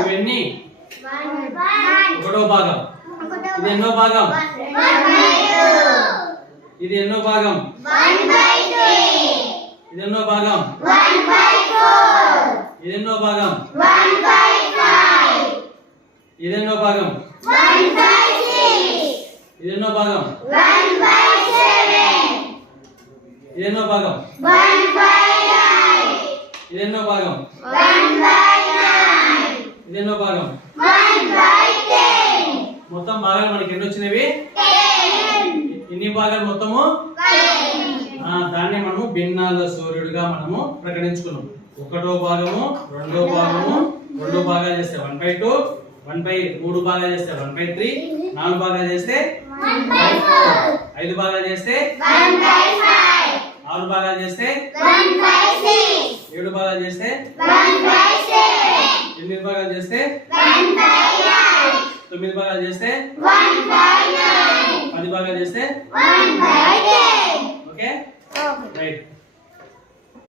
ఇవన్నీ ఒకటో భాగం. ఇది ఎన్నో భాగం? ఇది ఎన్నో భాగం? ఇది ఎన్నో భాగం? ఇది ఎన్నో భాగం? ఇది ఎన్నో భాగం? ఇది ఎన్నో భాగం? ఇది ఎన్నో భాగం? ఇది ఎన్నో భాగం? ఇది ఎన్నో భాగం? మొత్తం భాగాలు మనకి ఎన్ని వచ్చినవి? ఎన్ని భాగాలు మొత్తము? దాన్ని మనము భిన్నాల సూర్యుడిగా మనము ప్రకటించుకున్నాం. ఒకటో భాగము, రెండో భాగము, రెండు భాగాలు చేస్తే 1/2, 3 భాగాలు చేస్తే 1/3, 4 భాగాలు చేస్తే 1/4, 5 భాగాలు చేస్తే 1/5, 6 భాగాలు చేస్తే 1/6, 7 భాగాలు చేస్తే 1/7, 8 భాగాలు చేస్తే 1/9, 9 భాగాలు చేస్తే 1/9, 10 భాగాలు చేస్తే 1/10.